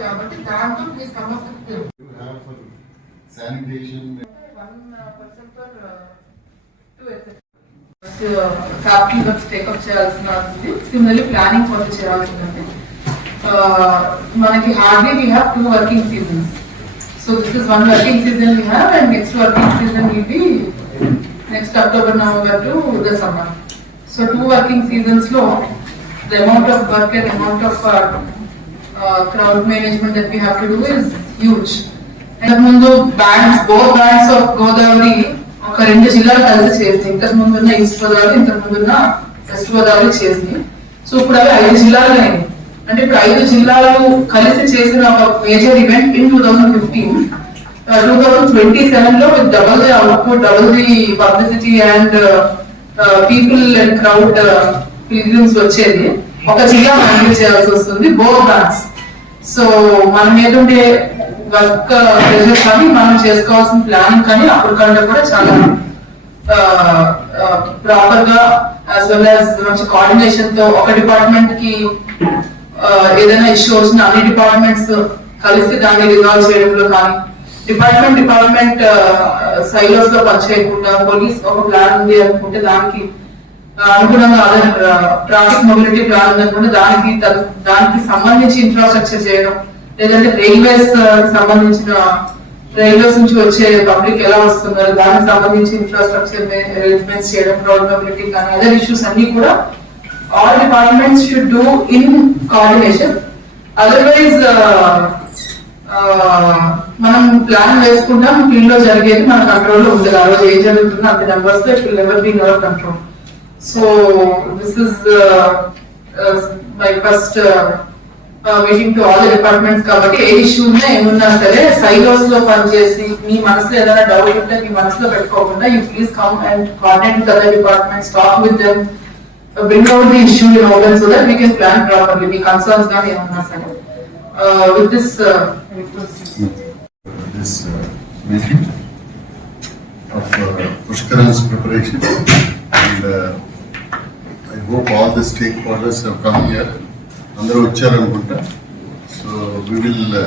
కాబట్టి దాంతో please. Capital works take up చేయాల్సిన ఉంది సిమిలర్లీ ప్లానింగ్ వర్క్ చేయాల్సి ఉంది. Uh, మనకి hardly we have two working seasons so this is one working season we have and next working season be next October November to the summer so two working సీజన్స్లో the amount of work and amount of crowd management that we have to do is huge ఇంతకు ముందు bands బో bands of Godavari ఒక రెండు జిల్లాలు కలిసి చేసింది. ఇంతకు ముందు ఉన్న ఈస్ట్ గోదావరి ఇంతకు ముందు ఉన్న వెస్ట్ గోదావరి చేసింది. సో ఇప్పుడు అవి ఐదు జిల్లాలు అయింది అంటే ఇప్పుడు ఐదు జిల్లాలు కలిసి చేసిన ఒక major event in two thousand fifteen two thousand twenty సెవెన్లో with double the output double the publicity and people and crowd pilgrims వచ్చేది. ఒక జిల్లా మేనేజ్ చేయాల్సి వస్తుంది బో బ్రాండ్స్ సో మన మీద ఉండే వర్క్ ప్రెషర్ కానీ మనం చేసుకోవాల్సిన ప్లానింగ్ కానీ అప్పటికంటే కూడా చాలా ప్రాపర్గా యాజ్ వెల్ యాజ్ మంచి కోఆర్డినేషన్తో ఒక డిపార్ట్మెంట్కి ఏదైనా ఇష్యూ వచ్చిన అన్ని డిపార్ట్మెంట్స్ కలిసి దాన్ని రిజాల్వ్ చేయడంలో కానీ డిపార్ట్మెంట్ డిపార్ట్మెంట్ సైలోస్లో పనిచేయకుండా పోలీస్ ఒక ప్లాన్ ఉంది అనుకుంటే దానికి అనుగుణంగా అదే ట్రాఫిక్ మొబిలిటీ ప్లాన్ ఉందనుకుంటే దానికి దానికి సంబంధించి ఇన్ఫ్రాస్ట్రక్చర్ చేయడం లేదంటే రైల్వేస్ సంబంధించిన రైల్వేస్ నుంచి వచ్చే పబ్లిక్ ఎలా వస్తున్నారు దానికి సంబంధించి ఇన్ఫ్రాస్ట్రక్చర్ అరేంజ్మెంట్స్ చేయడం రోడ్ మొబిలిటీ కానీ అదర్ ఇష్యూస్ అన్ని కూడా all departments should do in coordination otherwise మనం ప్లాన్ వేసుకుంటాం ఫీల్డ్లో జరిగేది మన కంట్రోల్లో ఉండదు. ఆ రోజు ఏం జరుగుతుందో అంత నెంబర్స్తో it will never be our control so this is my first meeting to all the departments కాబట్టి ఏ ఇష్యూ ఉన్నా ఏమున్నా సరే సైలోస్లో పనిచేసి మీ మనసులో ఏదైనా డౌట్ ఉంటే మీ మనసులో పెట్టుకోకుండా you please come and coordinate with other departments talk with them bring out the issue in open so that we can plan properly me concerns కానీ ఏమన్నా సరే. With this This uh, meeting of uh, Pushkaran's preparation and uh, I hope all the stakeholders have come here. అందరూ వచ్చారనుకుంటా so we will uh,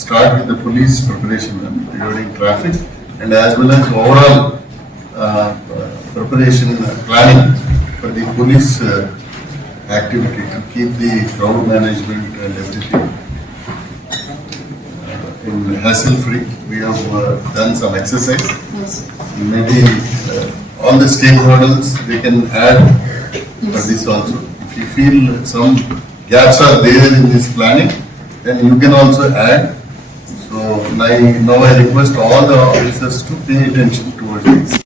start with the police preparation uh, regarding traffic and as well as overall uh, preparation uh, planning for the police uh, activity to keep the crowd management and everything uh, in hassle free. We have uh, done some exercise. Maybe uh, all the stakeholders, they can add for this also. If you feel some gaps are there in this planning, then you can also add. So now I request all the officers to pay attention towards this.